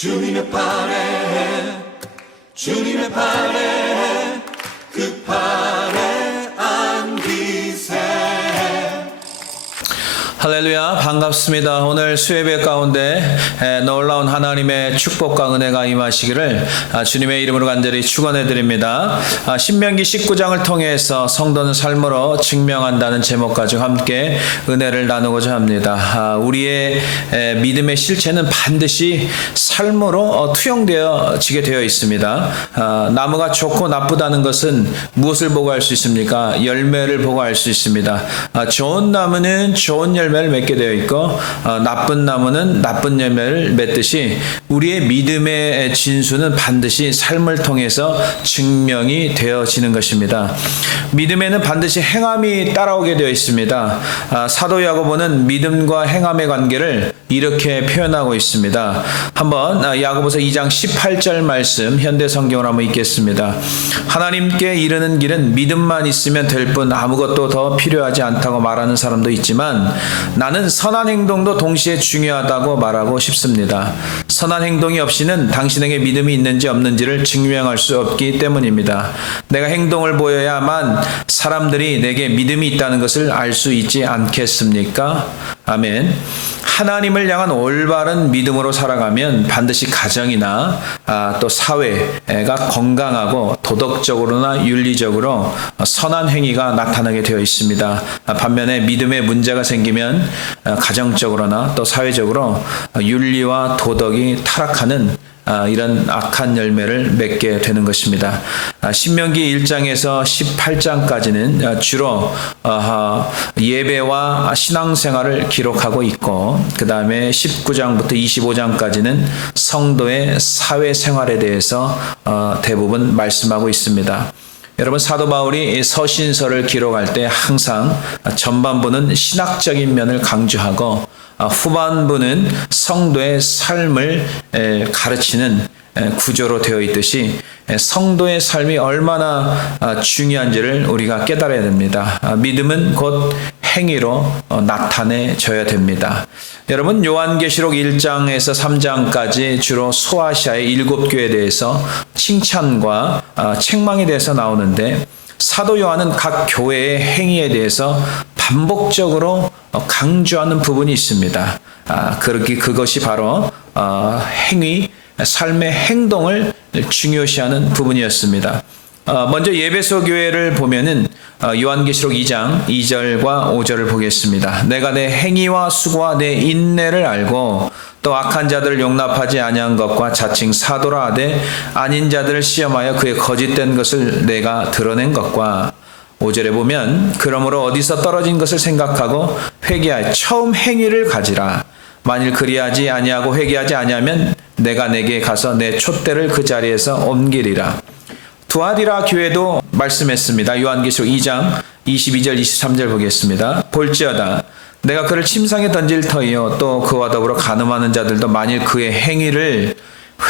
주님의 팔에 주님의 팔에 그 팔에 안기세. 할렐루야, 반갑습니다. 오늘 수예배 가운데 놀라운 하나님의 축복과 은혜가 임하시기를 주님의 이름으로 간절히 축원해 드립니다. 신명기 19장을 통해서 성도는 삶으로 증명한다는 제목 가지고 함께 은혜를 나누고자 합니다. 우리의 믿음의 실체는 반드시 삶으로 투영되어지게 되어 있습니다. 나무가 좋고 나쁘다는 것은 무엇을 보고 알 수 있습니까? 열매를 보고 알 수 있습니다. 좋은 나무는 좋은 열매를 맺게 되어 있고 나쁜 나무는 나쁜 열매를 맺듯이 우리의 믿음의 진수는 반드시 삶을 통해서 증명이 되어지는 것입니다. 믿음에는 반드시 행함이 따라오게 되어 있습니다. 사도 야고보는 믿음과 행함의 관계를 이렇게 표현하고 있습니다. 한번 야고보서 2장 18절 말씀 현대 성경을 한번 읽겠습니다. 하나님께 이르는 길은 믿음만 있으면 될 뿐 아무것도 더 필요하지 않다고 말하는 사람도 있지만 나는 선한 행동도 동시에 중요하다고 말하고 싶습니다. 선한 행동이 없이는 당신에게 믿음이 있는지 없는지를 증명할 수 없기 때문입니다. 내가 행동을 보여야만 사람들이 내게 믿음이 있다는 것을 알 수 있지 않겠습니까? 아멘. 하나님을 향한 올바른 믿음으로 살아가면 반드시 가정이나 또 사회가 건강하고 도덕적으로나 윤리적으로 선한 행위가 나타나게 되어 있습니다. 반면에 믿음에 문제가 생기면 가정적으로나 또 사회적으로 윤리와 도덕이 타락하는 이런 악한 열매를 맺게 되는 것입니다. 신명기 1장에서 18장까지는 주로 예배와 신앙생활을 기록하고 있고 그 다음에 19장부터 25장까지는 성도의 사회생활에 대해서 대부분 말씀하고 있습니다. 여러분, 사도 바울이 서신서를 기록할 때 항상 전반부는 신학적인 면을 강조하고 후반부는 성도의 삶을 가르치는 구조로 되어 있듯이 성도의 삶이 얼마나 중요한지를 우리가 깨달아야 됩니다. 믿음은 곧 행위로 나타내져야 됩니다. 여러분, 요한계시록 1장에서 3장까지 주로 소아시아의 7교회에 대해서 칭찬과 책망에 대해서 나오는데 사도 요한은 각 교회의 행위에 대해서 반복적으로 강조하는 부분이 있습니다. 그것이 바로 행위, 삶의 행동을 중요시하는 부분이었습니다. 먼저 예배소 교회를 보면은 요한계시록 2장 2절과 5절을 보겠습니다. 내가 내 행위와 수고와 내 인내를 알고 또 악한 자들을 용납하지 아니한 것과 자칭 사도라 하되 아닌 자들을 시험하여 그의 거짓된 것을 내가 드러낸 것과 5절에 보면 그러므로 어디서 떨어진 것을 생각하고 회개하여 처음 행위를 가지라. 만일 그리하지 아니하고 회개하지 아니하면 내가 내게 가서 내 촛대를 그 자리에서 옮기리라. 두아디라 교회도 말씀했습니다. 요한계시록 2장 22절 23절 보겠습니다. 볼지어다 내가 그를 침상에 던질 터이요 또 그와 더불어 간음하는 자들도 만일 그의 행위를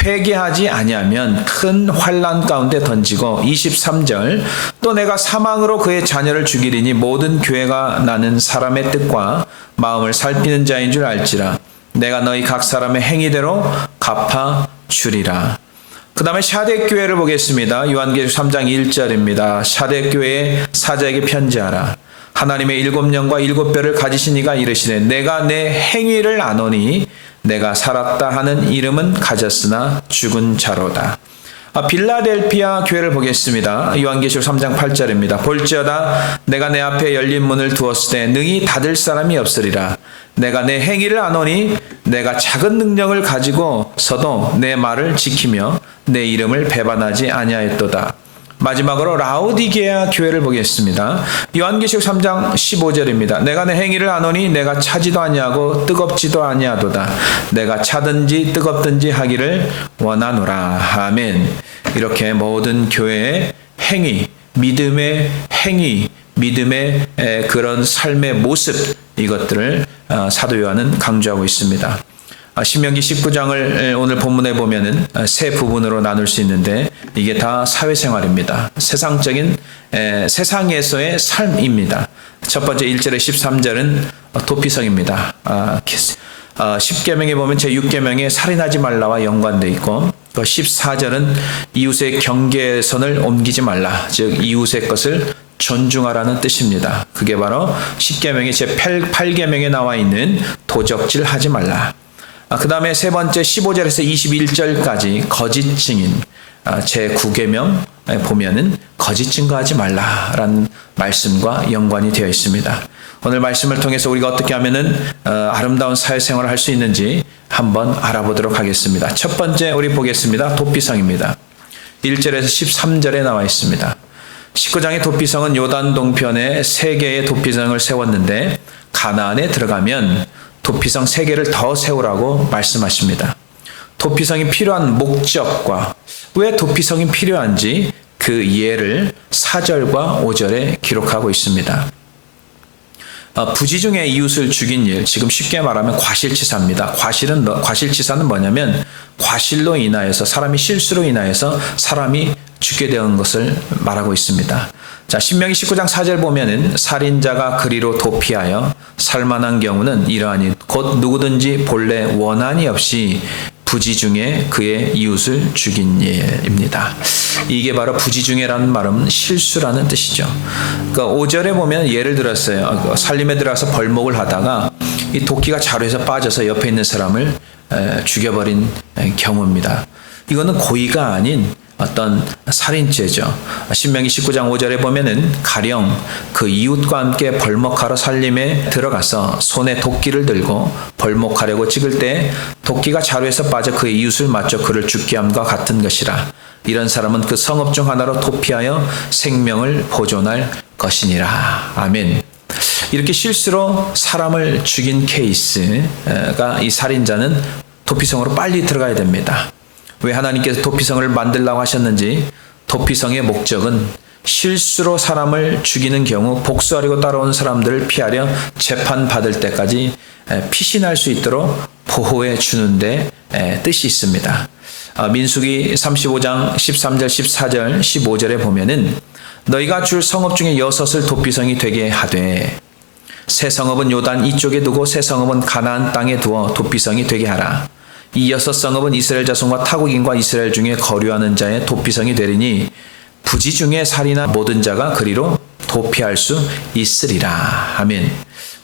회개하지 아니하면 큰 환난 가운데 던지고 23절 또 내가 사망으로 그의 자녀를 죽이리니 모든 교회가 나는 사람의 뜻과 마음을 살피는 자인 줄 알지라. 내가 너희 각 사람의 행위대로 갚아 주리라. 그 다음에 샤덱 교회를 보겠습니다. 요한계시록 3장 1절입니다. 샤덱 교회의 사자에게 편지하라. 하나님의 7영과 7뼈를 가지신 이가 이르시되 내가 내 행위를 아노니 내가 살았다 하는 이름은 가졌으나 죽은 자로다. 빌라델피아 교회를 보겠습니다. 요한계시록 3장 8절입니다. 볼지어다 내가 내 앞에 열린 문을 두었을 때 능히 닫을 사람이 없으리라. 내가 내 행위를 아노니 내가 작은 능력을 가지고서도 내 말을 지키며 내 이름을 배반하지 아니하였도다. 마지막으로 라오디게아 교회를 보겠습니다. 요한계시록 3장 15절입니다. 내가 내 행위를 아노니 내가 차지도 아니하고 뜨겁지도 아니하도다. 내가 차든지 뜨겁든지 하기를 원하노라. 아멘. 이렇게 모든 교회의 행위, 믿음의 행위, 믿음의 그런 삶의 모습, 이것들을 사도 요한은 강조하고 있습니다. 신명기 19장을 오늘 본문에 보면은 세 부분으로 나눌 수 있는데 이게 다 사회생활입니다. 세상적인 세상에서의 삶입니다. 첫 번째 1절에 13절은 도피성입니다. 10계명에 보면 제6계명에 살인하지 말라와 연관되어 있고, 14절은 이웃의 경계선을 옮기지 말라, 즉 이웃의 것을 존중하라는 뜻입니다. 그게 바로 10계명의 제8계명에 나와 있는 도적질 하지 말라. 그 다음에 세 번째 15절에서 21절까지 거짓 증인, 제9계명 보면은 거짓 증거하지 말라라는 말씀과 연관이 되어 있습니다. 오늘 말씀을 통해서 우리가 어떻게 하면은 아름다운 사회생활을 할 수 있는지 한번 알아보도록 하겠습니다. 첫 번째 우리 보겠습니다. 도피성입니다. 1절에서 13절에 나와 있습니다. 19장의 도피성은 요단 동편에 3개의 도피성을 세웠는데 가나안에 들어가면 도피성 3개를 더 세우라고 말씀하십니다. 도피성이 필요한 목적과 왜 도피성이 필요한지 그 예를 4절과 5절에 기록하고 있습니다. 부지 중에 이웃을 죽인 일, 지금 쉽게 말하면 과실치사입니다. 과실치사는 뭐냐면 과실로 인하여서, 사람이 실수로 인하여서 사람이 죽게 되는 것을 말하고 있습니다. 자, 신명기 19장 4절 보면은 살인자가 그리로 도피하여 살만한 경우는 이러하니 곧 누구든지 본래 원한이 없이 부지 중에 그의 이웃을 죽인 일입니다. 이게 바로 부지 중에라는 말은 실수라는 뜻이죠. 그러니까 5절에 보면 예를 들었어요. 살림에 들어가서 벌목을 하다가 이 도끼가 자루에서 빠져서 옆에 있는 사람을 죽여버린 경우입니다. 이거는 고의가 아닌 어떤 살인죄죠. 신명기 19장 5절에 보면은 가령 그 이웃과 함께 벌목하러 살림에 들어가서 손에 도끼를 들고 벌목하려고 찍을 때 도끼가 자루에서 빠져 그의 이웃을 맞춰 그를 죽게 함과 같은 것이라. 이런 사람은 그 성읍 중 하나로 도피하여 생명을 보존할 것이니라. 아멘. 이렇게 실수로 사람을 죽인 케이스가, 이 살인자는 도피성으로 빨리 들어가야 됩니다. 왜 하나님께서 도피성을 만들라고 하셨는지, 도피성의 목적은 실수로 사람을 죽이는 경우 복수하려고 따라온 사람들을 피하려 재판받을 때까지 피신할 수 있도록 보호해 주는데 뜻이 있습니다. 민수기 35장 13절 14절 15절에 보면은 너희가 줄 성읍 중에 6을 도피성이 되게 하되 새 성읍은 요단 이쪽에 두고 새 성읍은 가나안 땅에 두어 도피성이 되게 하라. 이 6 성읍은 이스라엘 자손과 타국인과 이스라엘 중에 거류하는 자의 도피성이 되리니 부지 중에 살인한 모든 자가 그리로 도피할 수 있으리라. 아멘.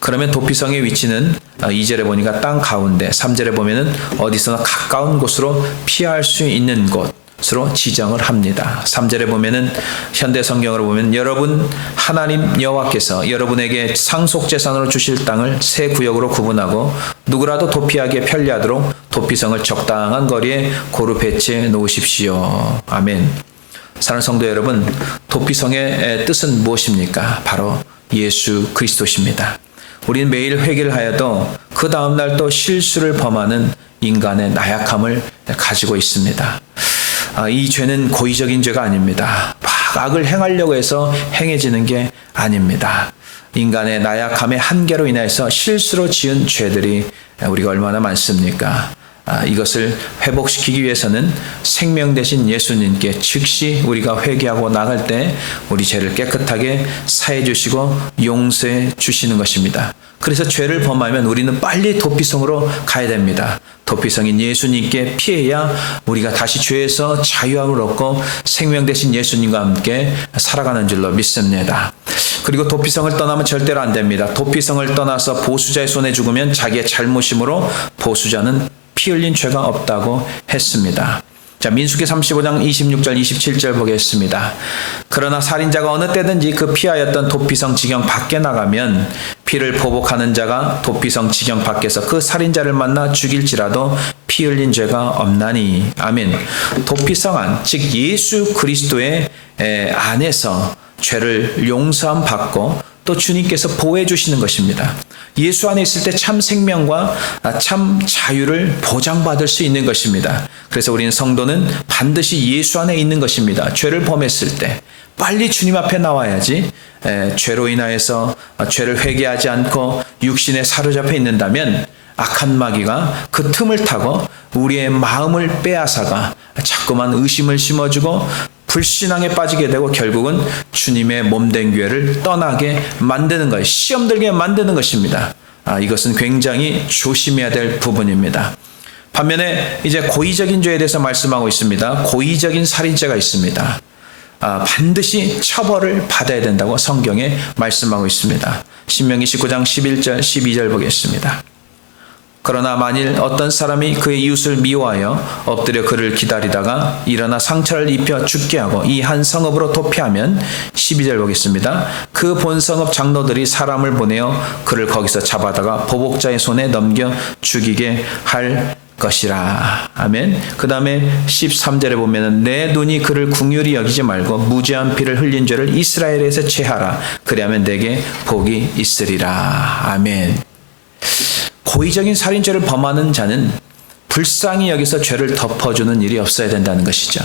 그러면 도피성의 위치는 2절에 보니까 땅 가운데, 3절에 보면은 어디서나 가까운 곳으로 피할 수 있는 곳으로 지정을 합니다. 3절에 보면은 현대 성경으로 보면 여러분 하나님 여호와께서 여러분에게 상속재산으로 주실 땅을 세 구역으로 구분하고 누구라도 도피하기에 편리하도록 도피성을 적당한 거리에 고루 배치해 놓으십시오. 아멘. 사랑하는 성도 여러분, 도피성의 뜻은 무엇입니까? 바로 예수 그리스도십니다. 우리는 매일 회개를 하여도 그 다음날 또 실수를 범하는 인간의 나약함을 가지고 있습니다. 이 죄는 고의적인 죄가 아닙니다. 막 악을 행하려고 해서 행해지는 게 아닙니다. 인간의 나약함의 한계로 인해서 실수로 지은 죄들이 우리가 얼마나 많습니까? 이것을 회복시키기 위해서는 생명 되신 예수님께 즉시 우리가 회개하고 나갈 때 우리 죄를 깨끗하게 사해 주시고 용서해 주시는 것입니다. 그래서 죄를 범하면 우리는 빨리 도피성으로 가야 됩니다. 도피성인 예수님께 피해야 우리가 다시 죄에서 자유함을 얻고 생명 되신 예수님과 함께 살아가는 줄로 믿습니다. 그리고 도피성을 떠나면 절대로 안 됩니다. 도피성을 떠나서 보수자의 손에 죽으면 자기의 잘못임으로 보수자는 피 흘린 죄가 없다고 했습니다. 자, 민수기 35장 26절 27절 보겠습니다. 그러나 살인자가 어느 때든지 그 피하였던 도피성 지경 밖에 나가면 피를 보복하는 자가 도피성 지경 밖에서 그 살인자를 만나 죽일지라도 피 흘린 죄가 없나니. 아멘. 도피성 안, 즉 예수 그리스도의 안에서 죄를 용서함 받고 또 주님께서 보호해 주시는 것입니다. 예수 안에 있을 때 참 생명과 참 자유를 보장받을 수 있는 것입니다. 그래서 우리는 성도는 반드시 예수 안에 있는 것입니다. 죄를 범했을 때 빨리 주님 앞에 나와야지 죄로 인하여서 죄를 회개하지 않고 육신에 사로잡혀 있는다면 악한 마귀가 그 틈을 타고 우리의 마음을 빼앗아가 자꾸만 의심을 심어주고 불신앙에 빠지게 되고 결국은 주님의 몸된 교회를 떠나게 만드는 거예요. 시험 들게 만드는 것입니다. 이것은 굉장히 조심해야 될 부분입니다. 반면에 이제 고의적인 죄에 대해서 말씀하고 있습니다. 고의적인 살인죄가 있습니다. 반드시 처벌을 받아야 된다고 성경에 말씀하고 있습니다. 신명기 19장 11절 12절 보겠습니다. 그러나 만일 어떤 사람이 그의 이웃을 미워하여 엎드려 그를 기다리다가 일어나 상처를 입혀 죽게 하고 이 한 성읍으로 도피하면 12절 보겠습니다. 그 본 성읍 장로들이 사람을 보내어 그를 거기서 잡아다가 보복자의 손에 넘겨 죽이게 할 것이라. 아멘. 그 다음에 13절에 보면 내 눈이 그를 긍휼히 여기지 말고 무죄한 피를 흘린 죄를 이스라엘에서 제하라. 그리하면 내게 복이 있으리라. 아멘. 고의적인 살인죄를 범하는 자는 불쌍히 여기서 죄를 덮어주는 일이 없어야 된다는 것이죠.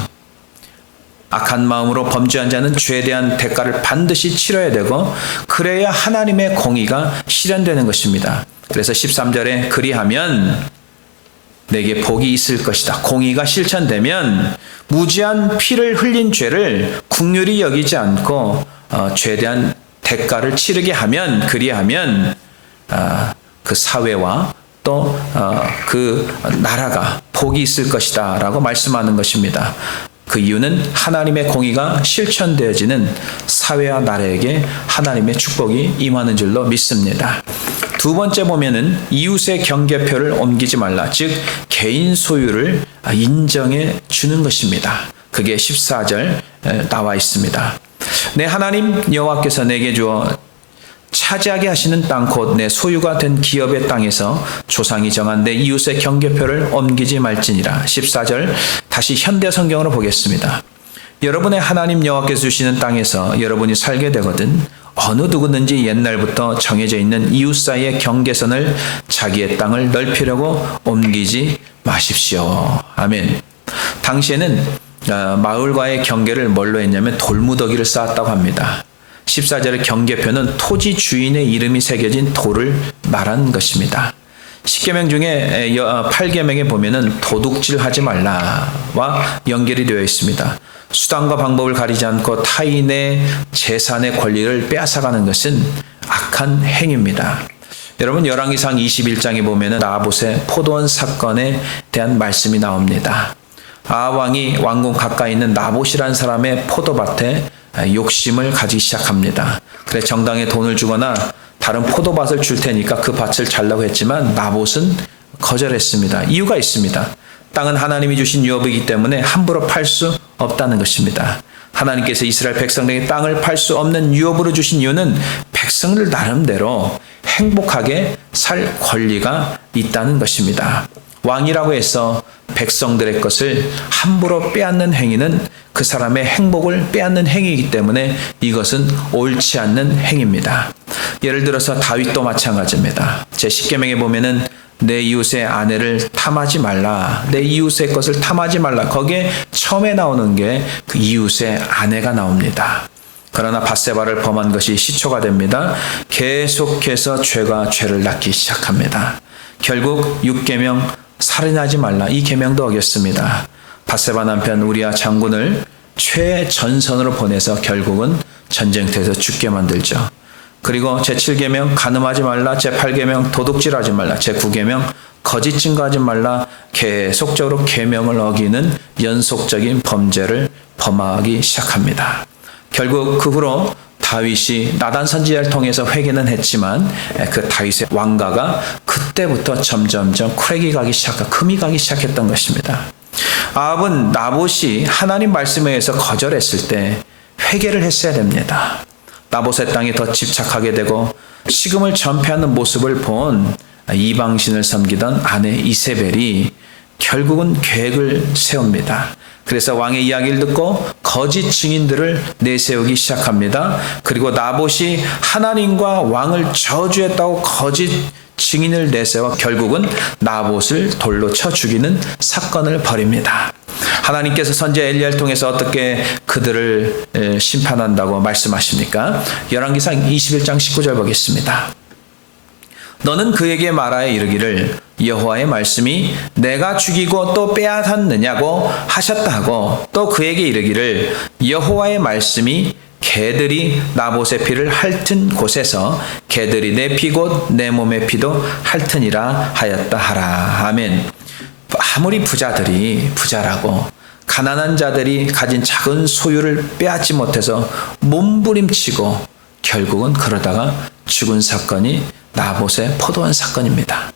악한 마음으로 범죄한 자는 죄에 대한 대가를 반드시 치러야 되고 그래야 하나님의 공의가 실현되는 것입니다. 그래서 13절에 그리하면 내게 복이 있을 것이다. 공의가 실천되면 무지한 피를 흘린 죄를 긍휼히 여기지 않고 죄에 대한 대가를 치르게 하면 그리하면 그 사회와 또 그 나라가 복이 있을 것이다 라고 말씀하는 것입니다. 그 이유는 하나님의 공의가 실천되어지는 사회와 나라에게 하나님의 축복이 임하는 줄로 믿습니다. 두 번째 보면은 이웃의 경계표를 옮기지 말라. 즉 개인 소유를 인정해 주는 것입니다. 그게 14절 나와 있습니다. 내 하나님 여호와께서 내게 주어 차지하게 하시는 땅 곧 내 소유가 된 기업의 땅에서 조상이 정한 내 이웃의 경계표를 옮기지 말지니라. 14절 다시 현대 성경으로 보겠습니다. 여러분의 하나님 여호와께서 주시는 땅에서 여러분이 살게 되거든 어느 누구든지 옛날부터 정해져 있는 이웃 사이의 경계선을 자기의 땅을 넓히려고 옮기지 마십시오. 아멘. 당시에는 마을과의 경계를 뭘로 했냐면 돌무더기를 쌓았다고 합니다. 14절의 경계표는 토지 주인의 이름이 새겨진 돌을 말하는 것입니다. 10계명 중에 8계명에 보면은 도둑질하지 말라와 연결이 되어 있습니다. 수단과 방법을 가리지 않고 타인의 재산의 권리를 빼앗아가는 것은 악한 행위입니다. 여러분 열왕기상 21장에 보면은 나봇의 포도원 사건에 대한 말씀이 나옵니다. 아합왕이 왕궁 가까이 있는 나봇이라는 사람의 포도밭에 욕심을 가지기 시작합니다. 그래 정당에 돈을 주거나 다른 포도밭을 줄 테니까 그 밭을 잘라고 했지만 나봇은 거절했습니다. 이유가 있습니다. 땅은 하나님이 주신 유업이기 때문에 함부로 팔 수 없다는 것입니다. 하나님께서 이스라엘 백성에게 땅을 팔 수 없는 유업으로 주신 이유는 백성들 나름대로 행복하게 살 권리가 있다는 것입니다. 왕이라고 해서 백성들의 것을 함부로 빼앗는 행위는 그 사람의 행복을 빼앗는 행위이기 때문에 이것은 옳지 않는 행위입니다. 예를 들어서 다윗도 마찬가지입니다. 제10계명에 보면은 내 이웃의 아내를 탐하지 말라. 내 이웃의 것을 탐하지 말라. 거기에 처음에 나오는 게 그 이웃의 아내가 나옵니다. 그러나 밧세바를 범한 것이 시초가 됩니다. 계속해서 죄가 죄를 낳기 시작합니다. 결국 6계명 살인하지 말라. 이 계명도 어겼습니다. 밧세바 남편 우리아 장군을 최전선으로 보내서 결국은 전쟁터에서 죽게 만들죠. 그리고 제7계명 간음하지 말라. 제8계명 도둑질하지 말라. 제9계명 거짓 증거하지 말라. 계속적으로 계명을 어기는 연속적인 범죄를 범하기 시작합니다. 결국 그 후로 다윗이 나단 선지자를 통해서 회개는 했지만 그 다윗의 왕가가 그때부터 점점점 크랙이 가기 시작하고 금이 가기 시작했던 것입니다. 아합은 나봇이 하나님 말씀에 의해서 거절했을 때 회개를 했어야 됩니다. 나봇의 땅에 더 집착하게 되고 식음을 전폐하는 모습을 본 이방신을 섬기던 아내 이세벨이 결국은 계획을 세웁니다. 그래서 왕의 이야기를 듣고 거짓 증인들을 내세우기 시작합니다. 그리고 나봇이 하나님과 왕을 저주했다고 거짓 증인을 내세워 결국은 나봇을 돌로 쳐 죽이는 사건을 벌입니다. 하나님께서 선지자 엘리야를 통해서 어떻게 그들을 심판한다고 말씀하십니까? 열왕기상 21장 19절 보겠습니다. 너는 그에게 말하여 이르기를 여호와의 말씀이 내가 죽이고 또 빼앗았느냐고 하셨다 하고 또 그에게 이르기를 여호와의 말씀이 개들이 나봇의 피를 핥은 곳에서 개들이 내 피 곧 내 몸의 피도 핥으니라 하였다 하라. 아멘. 아무리 부자라고 가난한 자들이 가진 작은 소유를 빼앗지 못해서 몸부림치고 결국은 그러다가 죽은 사건이 나봇의 포도원 사건입니다.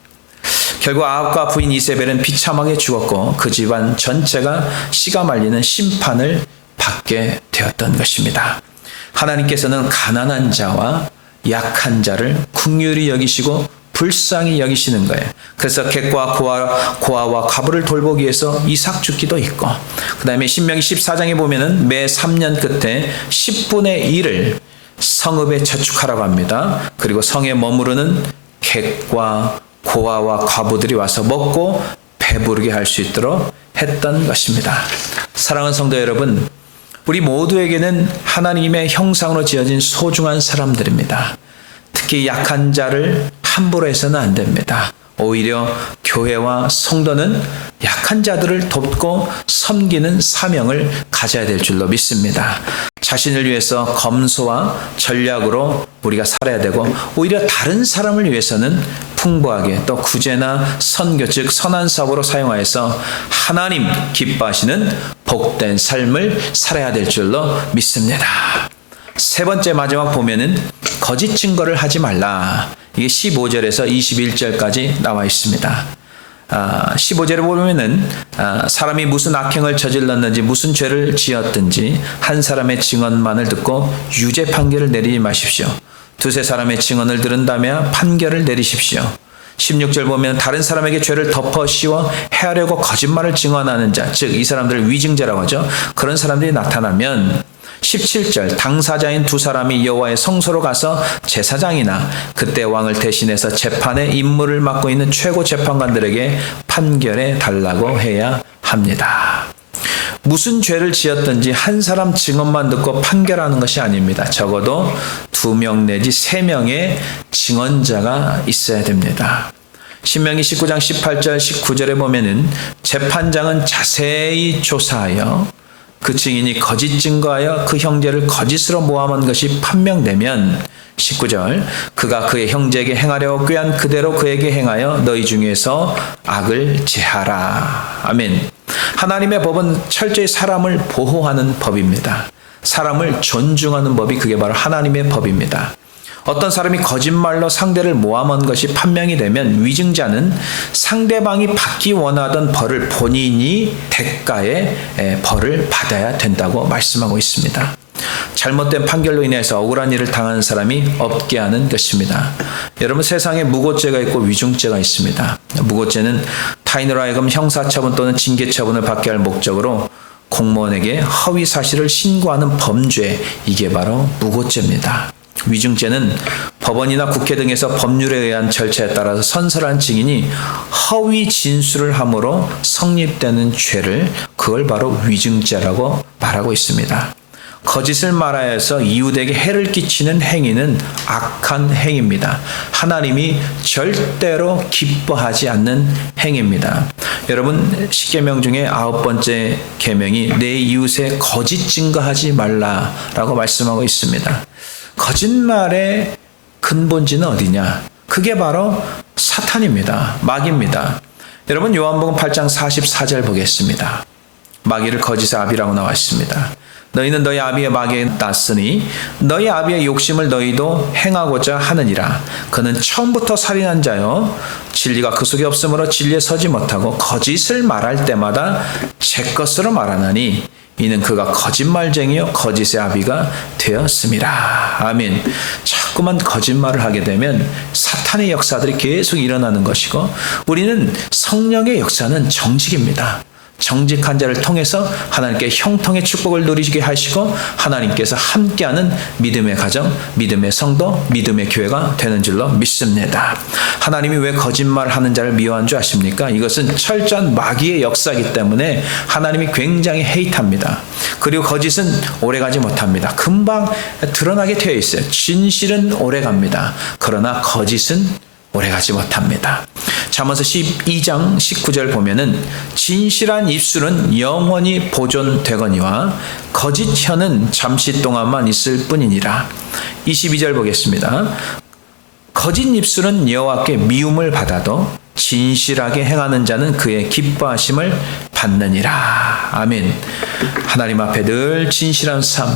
결국 아합과 부인 이세벨은 비참하게 죽었고 그 집안 전체가 씨가 말리는 심판을 받게 되었던 것입니다. 하나님께서는 가난한 자와 약한 자를 긍휼히 여기시고 불쌍히 여기시는 거예요. 그래서 객과 고아와 과부를 돌보기 위해서 이삭 죽기도 있고, 그 다음에 신명기 14장에 보면은 매 3년 끝에 10분의 1을 성읍에 저축하라고 합니다. 그리고 성에 머무르는 객과 고아와 과부들이 와서 먹고 배부르게 할 수 있도록 했던 것입니다. 사랑하는 성도 여러분, 우리 모두에게는 하나님의 형상으로 지어진 소중한 사람들입니다. 특히 약한 자를 함부로 해서는 안 됩니다. 오히려 교회와 성도는 약한 자들을 돕고 섬기는 사명을 가져야 될 줄로 믿습니다. 자신을 위해서 검소와 전략으로 우리가 살아야 되고, 오히려 다른 사람을 위해서는 풍부하게 또 구제나 선교, 즉 선한 사고로 사용하여서 하나님 기뻐하시는 복된 삶을 살아야 될 줄로 믿습니다. 세 번째 마지막 보면은 거짓 증거를 하지 말라. 이게 15절에서 21절까지 나와 있습니다. 15절에 보면은 사람이 무슨 악행을 저질렀는지 무슨 죄를 지었든지 한 사람의 증언만을 듣고 유죄 판결을 내리지 마십시오. 두세 사람의 증언을 들은 다음에 판결을 내리십시오. 16절 보면 다른 사람에게 죄를 덮어 씌워 해하려고 거짓말을 증언하는 자, 즉 이 사람들을 위증자라고 하죠. 그런 사람들이 나타나면 17절 당사자인 두 사람이 여호와의 성소로 가서 제사장이나 그때 왕을 대신해서 재판의 임무를 맡고 있는 최고 재판관들에게 판결해 달라고 해야 합니다. 무슨 죄를 지었든지 한 사람 증언만 듣고 판결하는 것이 아닙니다. 적어도 2명 내지 3명의 증언자가 있어야 됩니다. 신명기 19장 18절 19절에 보면은 재판장은 자세히 조사하여 그 증인이 거짓 증거하여 그 형제를 거짓으로 모함한 것이 판명되면 19절 그가 그의 형제에게 행하려고 꾀한 그대로 그에게 행하여 너희 중에서 악을 제하라. 아멘. 하나님의 법은 철저히 사람을 보호하는 법입니다. 사람을 존중하는 법이 그게 바로 하나님의 법입니다. 어떤 사람이 거짓말로 상대를 모함한 것이 판명이 되면 위증자는 상대방이 받기 원하던 벌을 본인이 대가의 벌을 받아야 된다고 말씀하고 있습니다. 잘못된 판결로 인해서 억울한 일을 당하는 사람이 없게 하는 것입니다. 여러분, 세상에 무고죄가 있고 위증죄가 있습니다. 무고죄는 타인으로 하여금 형사처분 또는 징계처분을 받게 할 목적으로 공무원에게 허위 사실을 신고하는 범죄, 이게 바로 무고죄입니다. 위증죄는 법원이나 국회 등에서 법률에 의한 절차에 따라서 선설한 증인이 허위 진술을 함으로 성립되는 죄를, 그걸 바로 위증죄라고 말하고 있습니다. 거짓을 말하여서 이웃에게 해를 끼치는 행위는 악한 행위입니다. 하나님이 절대로 기뻐하지 않는 행위입니다. 여러분, 10계명 중에 9번째 계명이 내 이웃에 거짓 증거하지 말라라고 말씀하고 있습니다. 거짓말의 근본지는 어디냐? 그게 바로 사탄입니다. 마귀입니다. 여러분, 요한복음 8장 44절 보겠습니다. 마귀를 거짓의 아비라고 나와 있습니다. 너희는 너희 아비의 마귀에 났으니 너희 아비의 욕심을 너희도 행하고자 하느니라. 그는 처음부터 살인한 자요 진리가 그 속에 없으므로 진리에 서지 못하고 거짓을 말할 때마다 제 것으로 말하나니 이는 그가 거짓말쟁이요 거짓의 아비가 되었음이라. 아멘. 자꾸만 거짓말을 하게 되면 사탄의 역사들이 계속 일어나는 것이고, 우리는 성령의 역사는 정직입니다. 정직한 자를 통해서 하나님께 형통의 축복을 누리게 하시고 하나님께서 함께하는 믿음의 가정, 믿음의 성도, 믿음의 교회가 되는 줄로 믿습니다. 하나님이 왜 거짓말을 하는 자를 미워한 줄 아십니까? 이것은 철저한 마귀의 역사이기 때문에 하나님이 굉장히 헤이트합니다. 그리고 거짓은 오래가지 못합니다. 금방 드러나게 되어 있어요. 진실은 오래갑니다. 그러나 거짓은 오래가지 못합니다. 잠언서 12장 19절 보면은 진실한 입술은 영원히 보존되거니와 거짓 혀는 잠시 동안만 있을 뿐이니라. 22절 보겠습니다. 거짓 입술은 여호와께 미움을 받아도 진실하게 행하는 자는 그의 기뻐하심을 받느니라. 아멘. 하나님 앞에 늘 진실한 삶,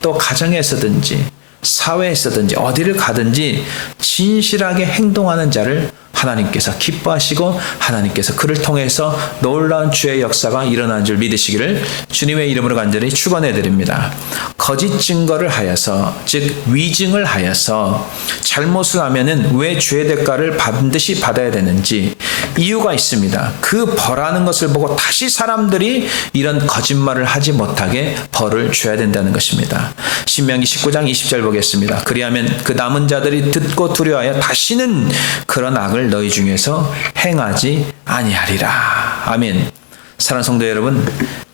또 가정에서든지 사회에서든지 어디를 가든지 진실하게 행동하는 자를 하나님께서 기뻐하시고 하나님께서 그를 통해서 놀라운 주의 역사가 일어나는 줄 믿으시기를 주님의 이름으로 간절히 축원해 드립니다. 거짓 증거를 하여서, 즉 위증을 하여서 잘못을 하면은 왜 죄의 대가를 반드시 받아야 되는지 이유가 있습니다. 그 벌하는 것을 보고 다시 사람들이 이런 거짓말을 하지 못하게 벌을 줘야 된다는 것입니다. 신명기 19장 20절 보겠습니다. 그리하면 그 남은 자들이 듣고 두려워하여 다시는 그런 악을 너희 중에서 행하지 아니하리라. 아멘. 사랑하는 성도 여러분,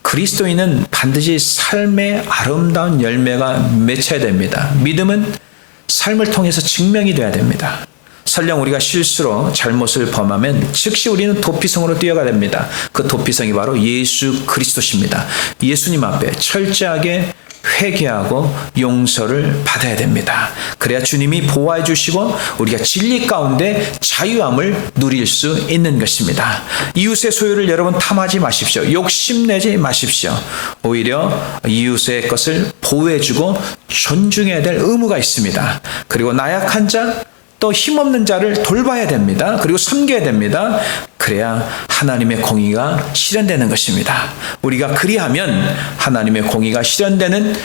그리스도인은 반드시 삶의 아름다운 열매가 맺혀야 됩니다. 믿음은 삶을 통해서 증명이 돼야 됩니다. 설령 우리가 실수로 잘못을 범하면 즉시 우리는 도피성으로 뛰어가야 됩니다. 그 도피성이 바로 예수 그리스도십니다. 예수님 앞에 철저하게 회개하고 용서를 받아야 됩니다. 그래야 주님이 보호해 주시고 우리가 진리 가운데 자유함을 누릴 수 있는 것입니다. 이웃의 소유를 여러분 탐하지 마십시오. 욕심내지 마십시오. 오히려 이웃의 것을 보호해 주고 존중해야 될 의무가 있습니다. 그리고 나약한 자, 또 힘없는 자를 돌봐야 됩니다. 그리고 섬겨야 됩니다. 그래야 하나님의 공의가 실현되는 것입니다. 우리가 그리하면 하나님의 공의가 실현되는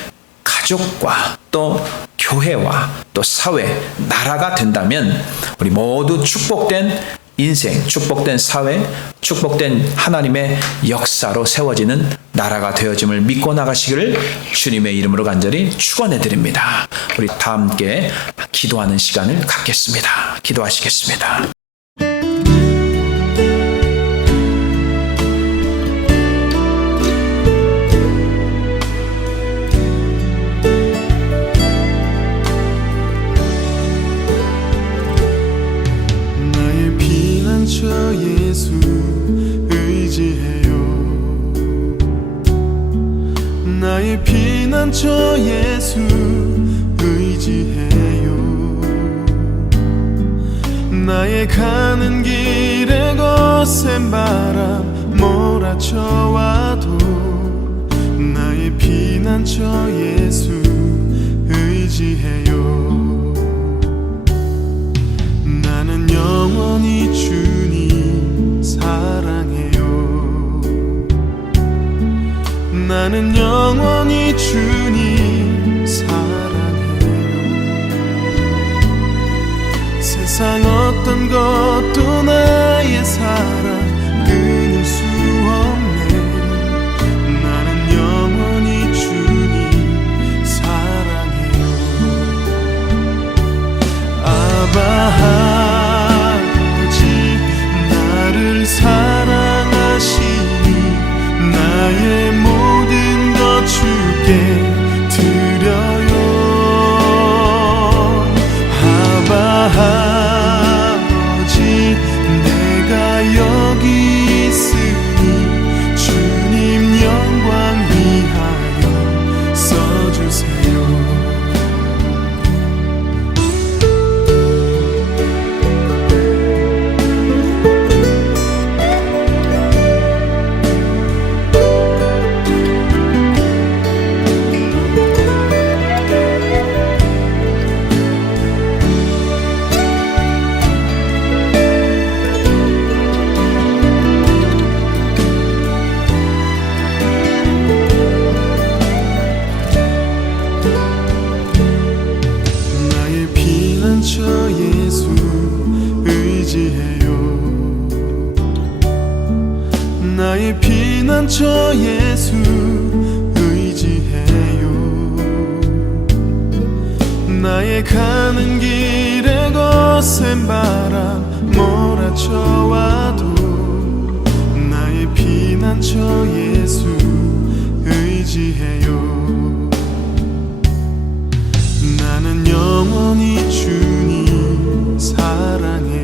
가족과 또 교회와 또 사회, 나라가 된다면 우리 모두 축복된 인생, 축복된 사회, 축복된 하나님의 역사로 세워지는 나라가 되어짐을 믿고 나가시기를 주님의 이름으로 간절히 축원해 드립니다. 우리 다 함께 기도하는 시간을 갖겠습니다. 기도하시겠습니다. 저 예수 의지해요. 나의 피난처 예수 의지해요. 나의 가는 길에 거센 바람 몰아쳐와도 나의 피난처 예수 의지해요. 나는 영원히 주님 사랑해요. 나는 영원히 주님 사랑해요. 세상 어떤 것도 나의 사랑 끊을 수 없네. 나는 영원히 주님 사랑해요. 아바 사랑하시니 나의 모든 것 주께 드려요. 아바 아버지 내가 여기 있으니 주님 영광 위하여 써주세요. 나의 피난처 예수 의지해요. 나의 가는 길에 거센 바람 몰아쳐와도 나의 피난처 예수 의지해요. 나는 영원히 주님 사랑해요.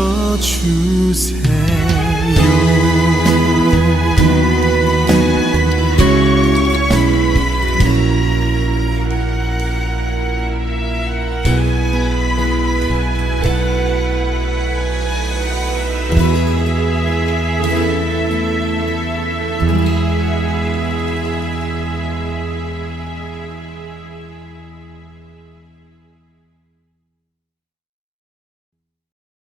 들어주세요.